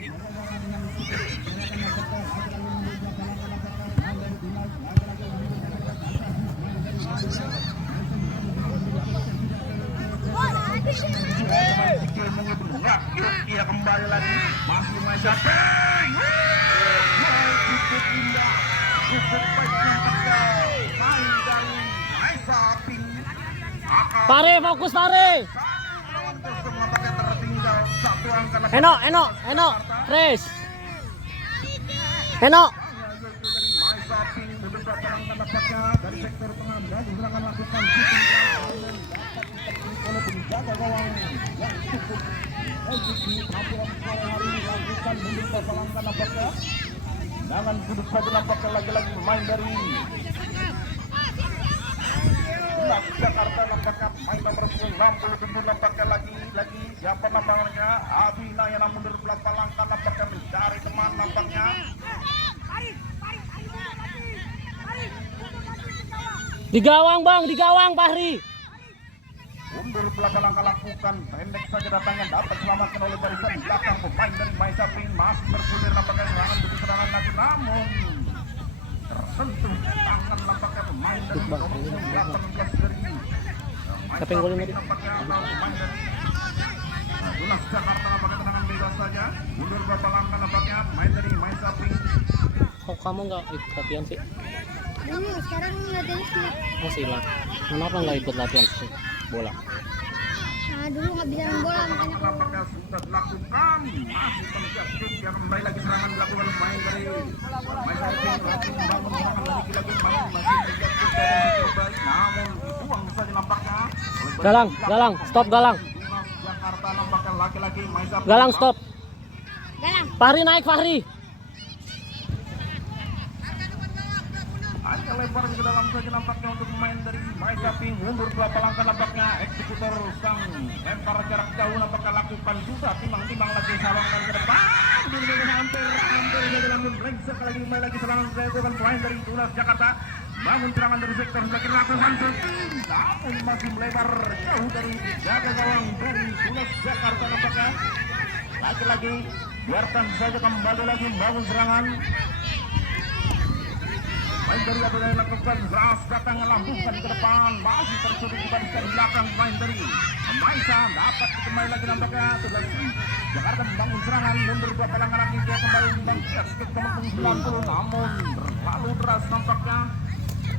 Ia kembali lagi masih Maisa Ping. Cukup indah, cukup baik nampaknya main dari Maisa Ping. Pare, fokus Pare. Eno, Chris. Eno. Maisa Ping mendekat nampaknya dari sektor tengah dan serangan lakukan shooting oleh penjaga gawang yang cukup efektif. Tampilan sore hari ini lakukan mundur ke langkah nampaknya dengan sudut saja nampaknya lagi-lagi main dari Jakarta nampaknya main nomor 67 nampaknya lagi siapa namanya Abina yang mundur berapa langkah nampaknya mencari teman nampaknya Di gawang Bang, di gawang Fahri. mundur belakang langkah lakukan pendek saja datangnya dapat selamatkan oleh barisan belakang pemain dari Maisa Ping masih bergulir nampaknya serangan demi serangan lagi namun tersentuh tangan nampaknya pemain dari nomor 18 dari Siapa yang golin tadi? nampaknya pemain dari Tunas Jakarta nampaknya tendangan bebas saja mundur berapa langkah nampaknya main dari Maisa Ping. Kok kamu nggak ikut latihan sih? Dulu sekarang latihan silat. Oh silat. Kenapa nggak ikut latihan bola? Nah dulu nggak bisa main bola makanya kalau Nampaknya sudah dilakukan masih terjadi yang kembali lagi serangan dilakukan main dari Maisa Ping lagi membangun serangan lagi main masih terjadi dari terbaik namun dibuang saja nampaknya Galang, stop Galang. Tunas Jakarta nampaknya laki-laki Maisa Ping. Galang stop. galang. Fahri naik Fahri. Hanya lebar ke dalam saja nampaknya untuk pemain dari Maisa Ping mundur berapa langkah nampaknya eksekutor sang lempar jarak jauh nampaknya lakukan juga timbang-timbang lagi salongan ke depan hampir saja namun brengsek lagi kembali lagi serangan dilakukan pemain dari Tunas Jakarta bangun serangan dari sektor sebelah lakukan shooting namun masih melebar jauh dari jaga gawang dari Tunas Jakarta nampaknya lagi-lagi biarkan saja kembali lagi membangun serangan. Main dari apa yang lakukan keras datang lambungkan ke depan masih tersulut di barisan belakang main dari Maisa dapat kembali lagi nampaknya Tunas Jakarta membangun serangan mundur dua langkah lagi dia kembali membangkit ke nomor 90 namun terlalu deras nampaknya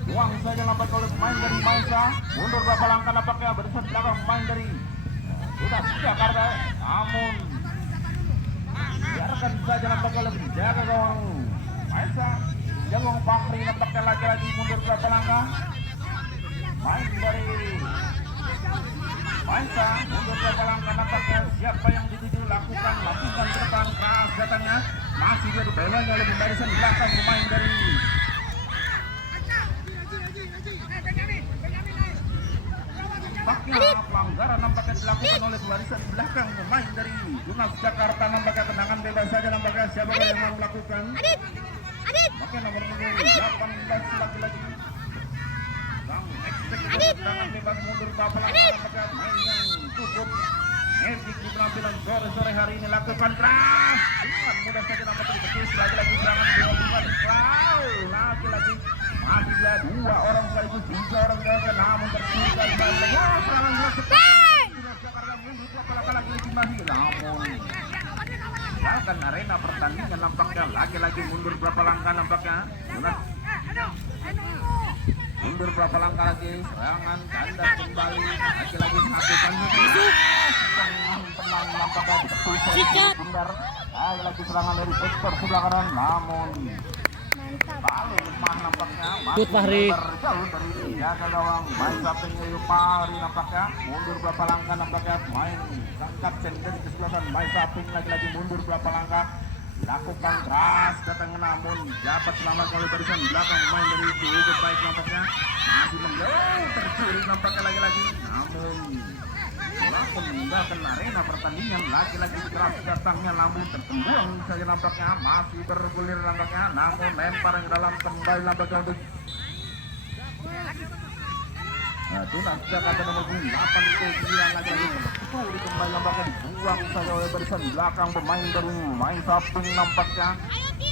buang saja nampaknya oleh pemain dari Maisa mundur dua langkah nampaknya barisan belakang main dari Tunas Jakarta namun biarkan saja nampaknya oleh penjaga gawang Maisa Jalung Fahri nampaknya lagi-lagi mundur berapa langkah main dari Maisa mundur berapa langkah nampaknya siapa yang dituju lakukan ke depan keras datangnya masih dia dibelanya oleh barisan belakang pemain dari nampaknya pelanggaran nampaknya dilakukan oleh barisan belakang pemain dari Tunas Jakarta nampaknya tendangan bebas saja nampaknya siapa yang mau melakukan Oke nomor 18 lagi-lagi sang eksekutor tendangan bebas mundur berapa langkah nampaknya main yang cukup edik di penampilan sore hari ini lakukan keras dengan mudah saja nampaknya dipetis lagi-lagi serangan dua lagi-lagi masih dia dua orang sekaligus tiga orang gawang namun tertinggal balik serangan dilakukan Jakarta mundur berapa langkah lagi masih namun akan arena pertandingan nampaknya lagi-lagi mundur berapa langkah nampaknya mundur berapa langkah lagi serangan ganda kembali lagi-lagi satu tenang nampaknya benar lagi serangan dari sektor sebelah kanan namun lalu lemah nampaknya masih jauh dari jaga gawang Maisa Ping Fahri nampaknya mundur berapa langkah nampaknya main angkat cender ke sebelah Maisa Ping lagi-lagi mundur berapa langkah lakukan keras datang namun dapat selamat oleh barisan belakang main dari cukup baik nampaknya masih menjauh tercuri nampaknya lagi-lagi namun walaupun meninggalkan arena pertandingan lagi-lagi keras datangnya namun tertembung saja nampaknya masih bergulir nampaknya namun lempar yang dalam kembali nampaknya untuk Nah, Tunas Jakarta nomor 8 itu 9 lagi itu kembali nampaknya dibuang saja oleh barisan belakang pemain dari main Saping nampaknya.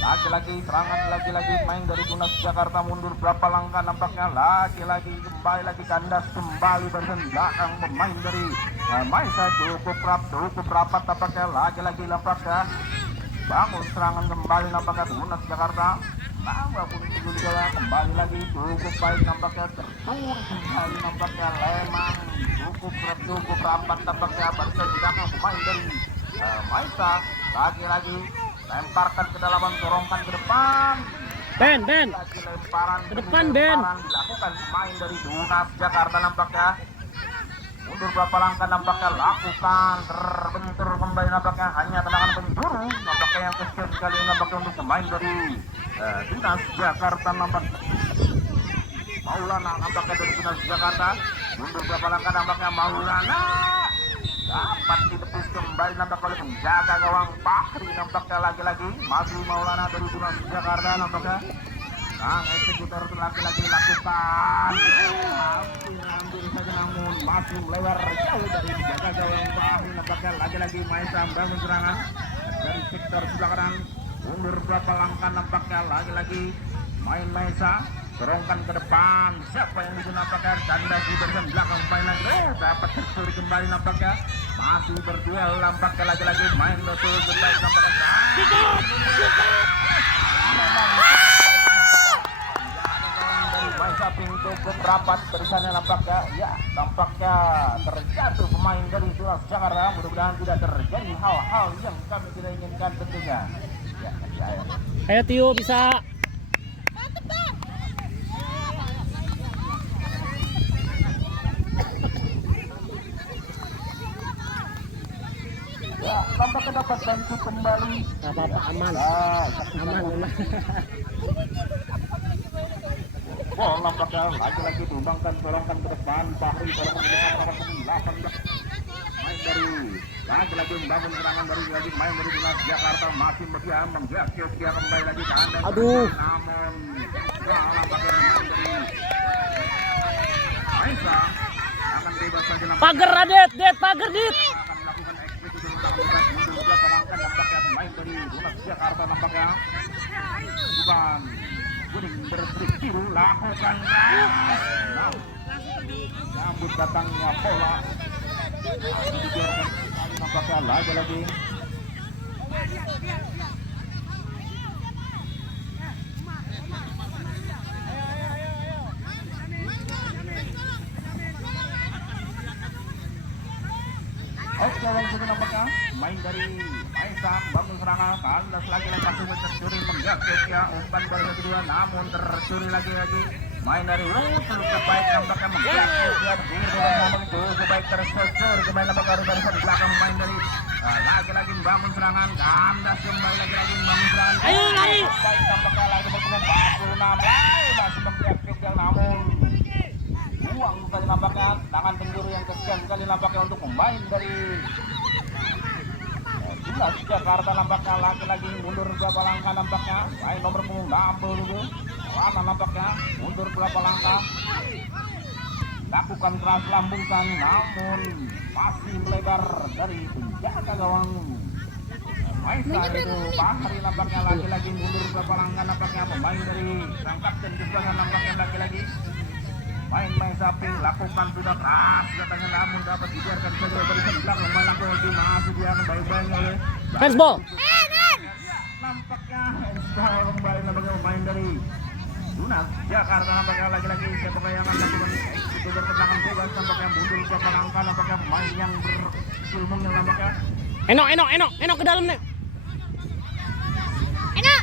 Lagi-lagi serangan lagi-lagi main dari Tunas Jakarta mundur berapa langkah nampaknya lagi-lagi kembali lagi kandas kembali barisan belakang pemain dari Maisa cukup rapat nampaknya lagi-lagi nampaknya bangun serangan kembali nampaknya Tunas Jakarta. Walaupun itu juga kembali lagi cukup baik nampaknya tertur kembali nampaknya Lemang cukup rapat nampaknya barisan belakang pemain dari Maisa lagi-lagi lemparkan ke dalaman sorongkan ke depan Ben lagi lemparan ke depan Ben dilakukan pemain dari Tunas Jakarta nampaknya mundur berapa langkah nampaknya lakukan terbentur kembali nampaknya hanya tendangan penjuru nampaknya yang kecil sekali nampaknya untuk pemain dari Tunas Jakarta nampaknya Maulana nampaknya dari Tunas Jakarta mundur berapa langkah nampaknya Maulana dapat ditepis kembali nampaknya oleh penjaga gawang Fahri nampaknya lagi-lagi masih Maulana dari Tunas Jakarta nampaknya Kang eksekutor lagi-lagi lakukan hampir saja namun masih melewar jauh dari penjaga gawang Fahri nampaknya lagi-lagi Maisa bangun serangan dari sektor sebelah kanan mundur berapa langkah nampaknya lagi-lagi main Maisa dorongkan ke depan siapa yang digunakan kandas di barisan belakang main lagi dapat tercuri kembali nampaknya masih berduel nampaknya lagi-lagi main betul terbaik nampaknya dari main Saping cukup rapat barisannya nampaknya ya nampaknya terjatuh pemain dari Tunas Jakarta mudah-mudahan tidak terjadi hal-hal yang kami tidak inginkan tentunya ya. Ayo Tio bisa. Ya, nampaknya dapat bantu kembali. Gak apa-apa, aman. Aman. Gol nampaknya lagi-lagi diumbangkan sorongkan ke depan Fahri sorongkan ke depan 18 main dari lagi-lagi membangun serangan dari lagi main dari Tunas Jakarta masih berdiam menggeser dia kembali lagi ke anda Aduh namun nampaknya main dari Maisa akan bebas saja pagar Det pagar Dit akan melakukan eksekusi menang mundur berapa langkah nampaknya main dari Tunas Jakarta nampaknya bukan kuning bertrik biru lakukan sambut datangnya bola dibiarkan nampaknya lagi-lagi oke langsung nampaknya main dari Maisa bangun serangan kandas lagi-lagi kasusnya tercuri menggakit ya umpan baru kedua namun tercuri lagi-lagi main dari cukup baik nampaknya menggakit ya namun cukup baik tercuri kembali nampaknya dari belakang main dari lagi-lagi membangun serangan kandas kembali lagi-lagi membangun serangan ayo lari baik nampaknya lagi berkembang 46 masih menggakit ya namun buang sekali nampaknya tangan penjuru yang kejam sekali nampaknya untuk pemain dari Tunas Jakarta nampaknya lagi-lagi mundur berapa langkah nampaknya main nomor punggung 60 dulu mana nampaknya mundur berapa langkah lakukan keras lambungkan namun masih melebar dari penjaga gawang Maisa itu Fahri nampaknya lagi-lagi mundur berapa langkah nampaknya pemain dari sang kapten kesebelah nampaknya lagi-lagi main Saping lakukan sudah keras datangnya namun dapat dibiarkan saja dari belakang melangkah di masih dia baik-baik oleh handsball nampaknya handsball kembali nampaknya pemain dari Tunas Jakarta nampaknya lagi-lagi siapa yang akan lakukan itu bertendangan bebas nampaknya mundur beberapa langkah nampaknya pemain yang berilmu yang nampaknya Enok ke dalam nih Enak.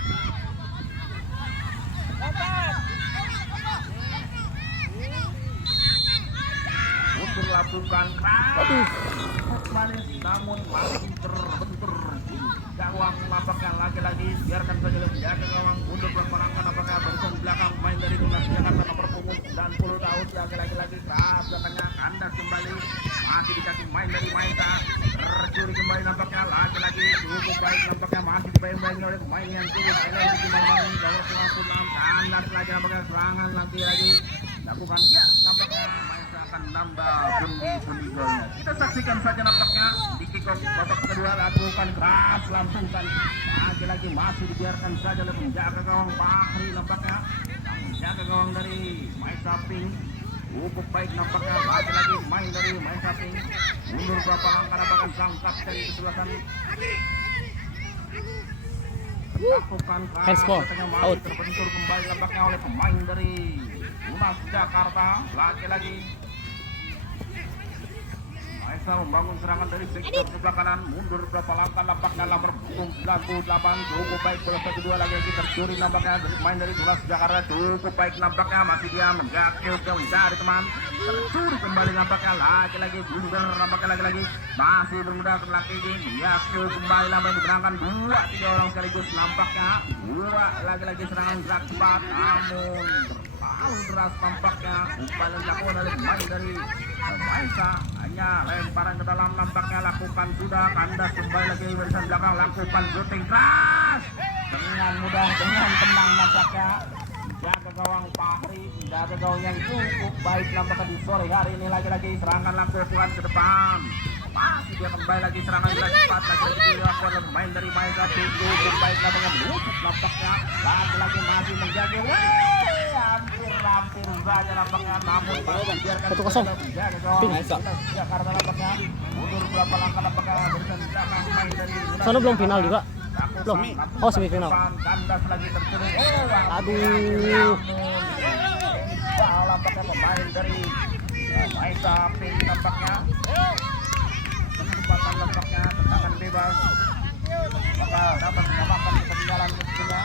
mundur lakukan keras manis namun masih terbentur gawang nampaknya lagi-lagi biarkan saja menjaga gawang mundur beberapa langkah nampaknya bersama belakang main dari Tunas Jakarta nomor punggung 90 tahun lagi-lagi keras datangnya kandas kembali masih di kaki main dari Maisa tercuri kembali nampaknya lagi-lagi cukup baik nampaknya masih dibayang-bayang oleh pemain yang cukup energi main gawang 96 kandas lagi nampaknya serangan lagi-lagi lakukan ya nampaknya Maisa akan nambah pundi-pundi golnya. Kita saksikan saja nampaknya di kick off babak kedua lakukan keras langsungkan. Lagi-lagi masih dibiarkan saja oleh penjaga gawang Fahri nampaknya. Penjaga gawang dari Mai Saping cukup baik nampaknya. Lagi-lagi main dari Mai Saping. Mundur berapa langkah nampaknya sang kapten kesebelasan. Lakukan Handball, out. terbentur kembali nampaknya oleh pemain dari Lunas Jakarta. Lagi-lagi Maesa membangun serangan dari sektor sebelah kanan, mundur berapa langkah nampaknya nomor 98 cukup baik bola kedua lagi tercuri nampaknya dari pemain dari Lunas Jakarta cukup baik nampaknya masih dia menggakil mencari teman tercuri kembali nampaknya lagi-lagi blunder nampaknya lagi-lagi masih bermudah lagi menggakil kembali nampaknya dibenangkan 2-3 orang sekaligus nampaknya dua lagi-lagi serangan gerak cepat namun terlalu deras tampaknya upaya yang dilakukan oleh pemain dari Maesa hanya lemparan ke dalam nampaknya lakukan sudah kandas kembali lagi barisan belakang lakukan shooting keras dengan mudah dengan tenang nampaknya jaga gawang Fahri jaga gawang yang cukup baik nampaknya di sore hari ini lagi-lagi serangan lakukan ke depan masih dia kembali lagi serangan gerak cepat lagi-lagi dilakukan oleh pemain dari Maesa cukup baik nampaknya menutup nampaknya lagi-lagi masih menjaga hampir saja nampaknya namun biarkan 1-0 Ping. Jakarta nampaknya mundur berapa langkah nampaknya barisan belakang main dari Soalnya belum final juga. Belum. Oh, semifinal. kandas lagi tercuri Aduh. nampaknya pemain dari Maesa Ping nampaknya kesempatan nampaknya tendangan bebas maka dapat menyamakan ketinggalan mesinnya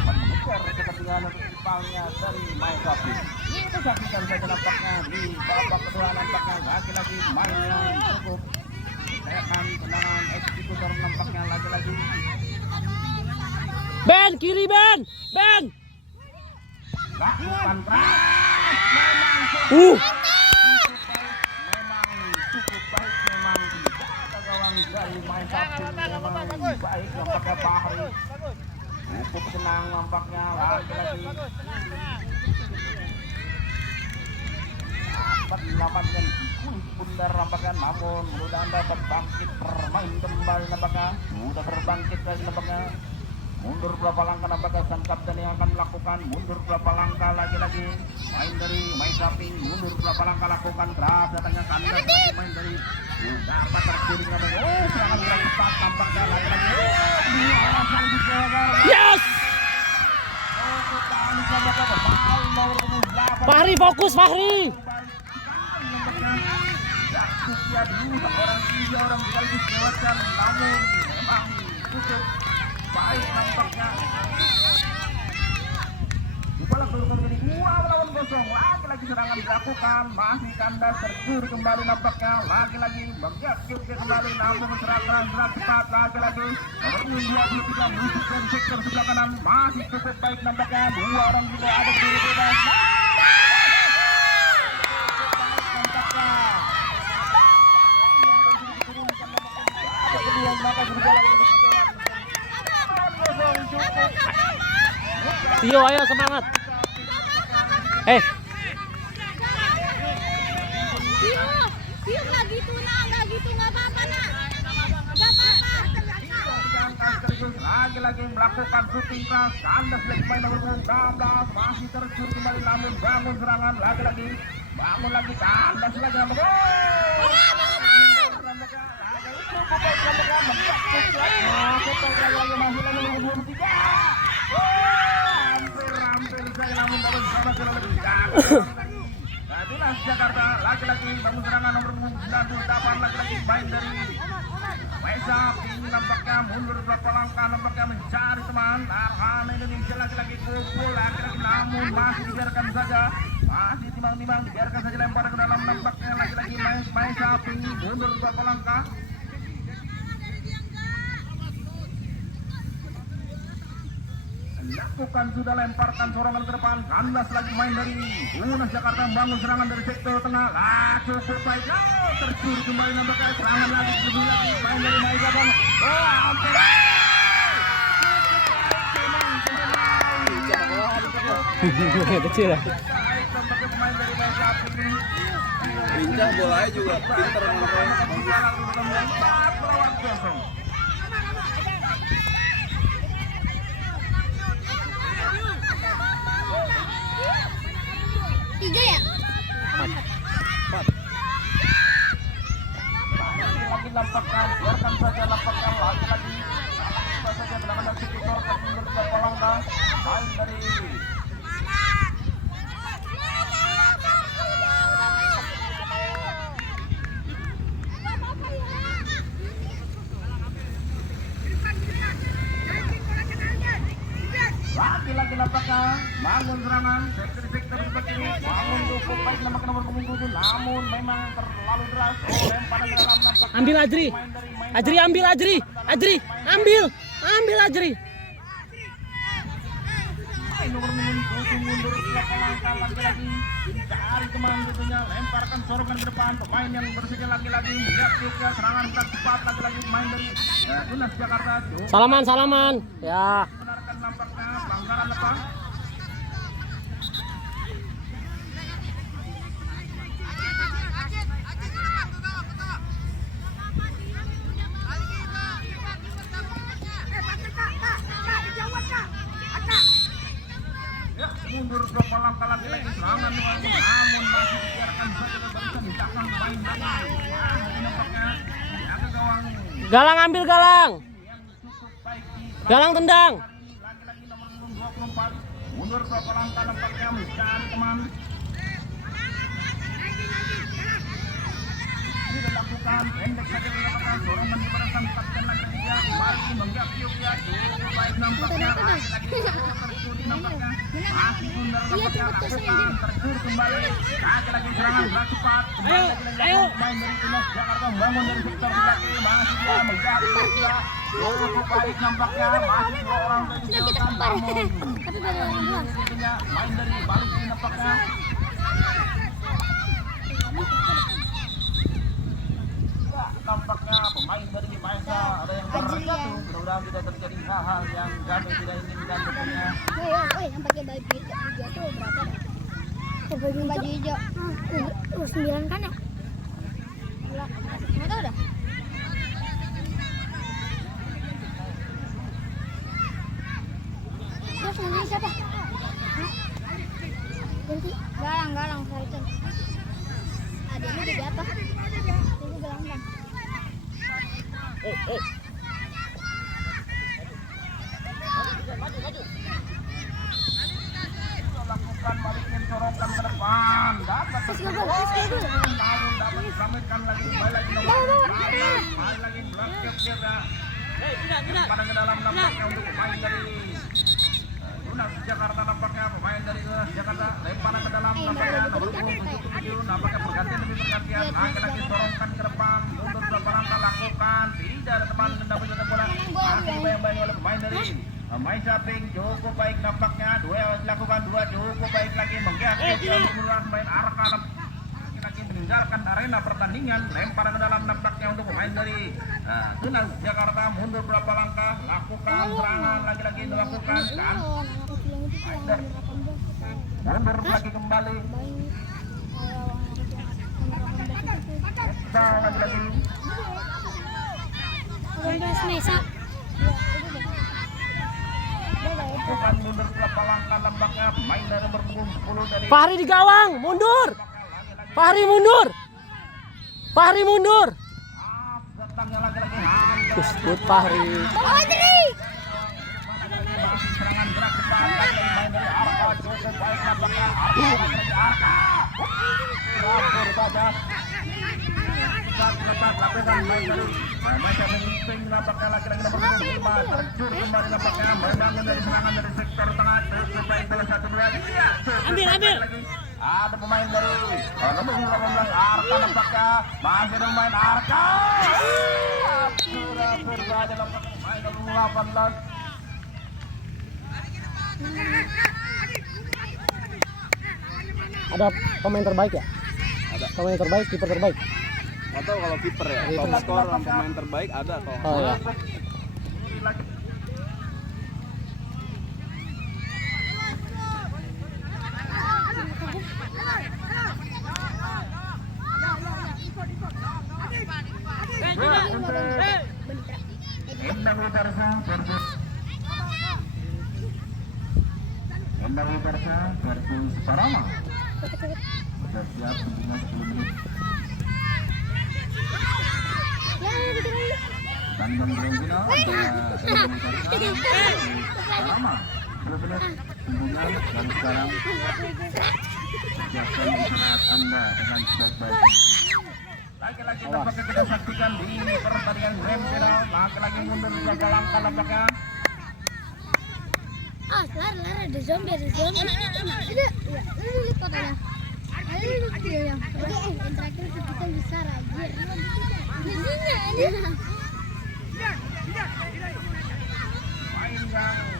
dapat mengukur ketinggalan untuk ipalnya dari Maesa Ping. Kita saksikan saja nampaknya di babak kedua nampaknya lagi-lagi main yang cukup akan tendangan eksekutor nampaknya lagi-lagi Ben, kiri Ben. Ben. lakukan keras memang cukup baik memang jaga gawang dari Maesa Ping memang baik nampaknya Fahri cukup tenang nampaknya lagi-lagi dapat mendapatkan bundar nampaknya namun mudah dapat bangkit bermain kembali nampaknya sudah berbangkit lagi nampaknya mundur berapa langkah nampaknya sang kapten yang akan melakukan mundur berapa langkah lagi-lagi main dari Maesa Ping mundur berapa langkah lakukan keras datangnya kandas lagi main dari dapat terjadi nampaknya serangan gerak cepat nampaknya lagi-lagi Yes. Fahri fokus Fahri. Usia dulu orang tiga orang sekaligus lewatkan namun memang cukup baik nampaknya bola berubah menjadi 2-0 lagi-lagi serangan dilakukan masih kandas tercuri kembali nampaknya lagi-lagi berjakil kembali namun serangan gerak cepat lagi-lagi nomor 23 menunjukkan sektor sebelah kanan masih cukup baik nampaknya dua orang juga ada di bebas Tio ayo semangat. Tio nggak gitu nggak apa-apa nak. Nggak apa-apa. Lagi-lagi melakukan shooting keras kandas lagi main nomor 16 masih terjun kembali namun bangun serangan lagi-lagi bangun lagi kandas lagi namun hampir saja namun dapat Lunas Jakarta lagi-lagi bangun serangan nomor 98 lagi-lagi main dari Maesa Ping nampaknya mundur berapa langkah nampaknya mencari teman Arhan Indonesia lagi-lagi pukul lagi-lagi namun masih dibiarkan saja masih timbang-timbang dibiarkan saja lempar ke dalam nampaknya lagi-lagi Maesa Ping mundur berapa langkah lakukan sudah lemparkan serangan ke depan kandas lagi main dari Lunas Jakarta membangun serangan dari sektor tengah cukup baik tercuri kembali nampaknya serangan lagi lebih lagi main dari Maesa Ping hampir Kecil ya. nampaknya pemain dari Maesa Ping Bincang bolanya juga pinter ngontrol. Tiga ya? Lagi lampakkan, biarkan saja lampakkan lagi. Lampakkan saja belakang sekitar mundur ke Palangka. Main dari lagi lampakkan, bangun serangan, sektor di kiri, bangun cukup baik nama nomor punggung 7, namun memang terlalu deras. Lemparan ke dalam lampakkan. Ambil Ajri. Ajri ambil Ajri. Ajri ambil. Ambil Ajri. Nomor punggung 7 mundur ke Palangka lagi-lagi. Cari kemana gitunya, lemparkan sorokan ke depan. Pemain yang bersedia lagi-lagi. Lihat juga serangan cepat lagi-lagi pemain dari Tunas Jakarta. Salaman. Ya. Benarkan nampaknya pelanggaran apa? Mundur ke Palangka lagi-lagi serangan namun masih dibiarkan saja barisan di belakang pemain dari nampaknya jaga gawang Galang ambil Galang. yang cukup baik di Galang tendang. lagi-lagi nomor punggung 24 mundur ke Palangka nampaknya mencari teman ini dilakukan pendek saja dilakukan dorongan diberikan takkan lagi dia kembali menggapyuk dia cukup baik nampaknya lagi-lagi terjudi nampaknya masih bundar nampaknya lakukan terjun kembali lagi-lagi serangan gerak cepat ayo main dari Tunas Jakarta membangun dari sektor belakang masih dia menggapyuk dia cukup baik nampaknya masih dua orang dari Jakarta namun Tapi baru orang doang. main dari balik ini nampaknya nampaknya pemain dari Maesa ada yang terjatuh. Mudah-mudahan tidak terjadi hal-hal yang kami tidak inginkan tentunya. Woi, yang pakai baju hijau tuh berapa dah? Baju hijau. 9 kan ya? Nggak tahu dah. Terus ini siapa? Ganti. Galang Sariton. Adanya jadi apa? Ini Galang bang. Lakukan balikin sorotan ke depan. Dapat namun dapat diselamatkan lagi. Kembali lagi kembali lagi belakang kira. Pada ke dalam nampaknya untuk pemain dari Tunas Jakarta nampaknya pemain dari Tunas Jakarta lemparan ke dalam nampaknya nomor 27 nampaknya pergantian demi pergantian lagi-lagi sorongkan ke depan mundur ke Palangka lakukan tidak ada teman mendapatkan bola masih dibayang-bayang oleh pemain dari Main Saping cukup baik nampaknya duel dilakukan dua cukup baik lagi menggeser kemudian main Arka lagi meninggalkan arena pertandingan lemparan ke dalam nampaknya untuk pemain dari Tunas Jakarta mundur berapa langkah lakukan serangan lagi-lagi dilakukan dan mundur lagi kembali lagi-lagi bukan mundur berapa langkah nampaknya pemain dari berpunggung 10 dari Fahri di gawang, mundur. Fahri mundur. Fahri mundur. datangnya lagi-lagi Good Fahri. serangan gerak cepat pemain dari Arka cukup baik nampaknya Arka cepat lakukan baik dari macam penting nampaknya lagi-lagi nomor 5 terjun kembali nampaknya membangun dari serangan dari sektor tengah cukup baik bola 1-2 Ambil. ada pemain dari nomor 18 Arka nampaknya masih ada pemain Arka sudah berada nampaknya pemain nomor 18 Ada pemain terbaik ya? Ada. Pemain terbaik, kiper terbaik. Nggak tahu kalau kiper ya. Top skor sama pemain terbaik ada kok. Oh ya. kembali Barca versus Parama. Sudah siap tentunya 10 menit. Tandang grand final antara Parama. 10 menit tentunya dan sekarang siapkan istirahat Anda dengan sebaik-baik. Lagi-lagi dapat kita saksikan di pertandingan grand final. Lagi-lagi mundur beberapa langkah nampaknya. Lari, ada zombie. Ada, ya, lipat ada. Ada yang terakhir itu kita bisa rajin.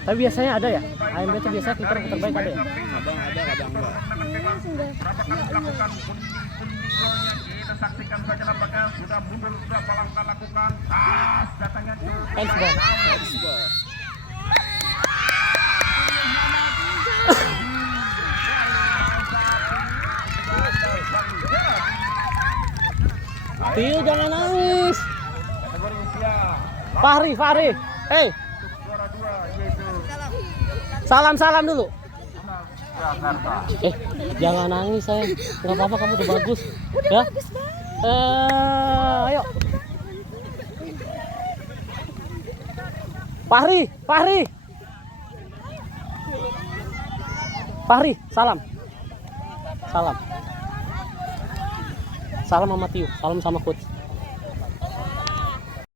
Tapi biasanya ada ya? AMB itu biasanya kiper terbaik ada ya? Kadang ada, kadang enggak. Berapa kali melakukan pundi-pundinya, kita saksikan saja nampaknya sudah mundur berapa langkah lakukan. Datangnya Handsball. Baseball. Tio jangan nangis. kategori usia Fahri. Hei, juara 2 yaitu salam dulu. Jakarta. Jangan nangis saya. Gak apa-apa, kamu udah bagus. Ya. Ayo. Fahri, salam. Salam sama Tio, salam sama coach.